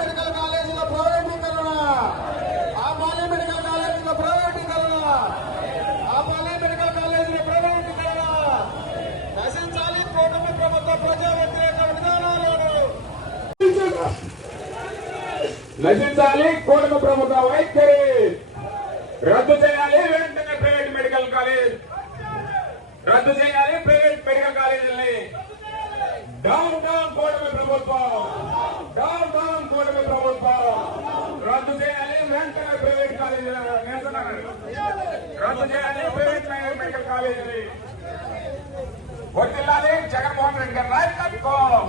Medical కాలేజీల ప్రైవేటీకరణ ఆపాలి మెడికల్ కాలేజీల ఆ ఆపాలి మెడికల్ కాలేజీల ప్రైవేటీకరణ నశించాలి కూటమి ప్రభుత్వ ప్రజా వ్యతిరేక విధానాలను. నశించాలి కూటమి ప్రభుత్వ వైఖరి. రద్దు చేయాలి వెంటనే ప్రైవేట్ మెడికల్ కాలేజ్. రద్దు చేయాలి ప్రైవేట్ మెడికల్ కాలేజీలని. డౌన్ డౌన్ కూటమి ప్రభుత్వం. जगनमोहन रेडी गो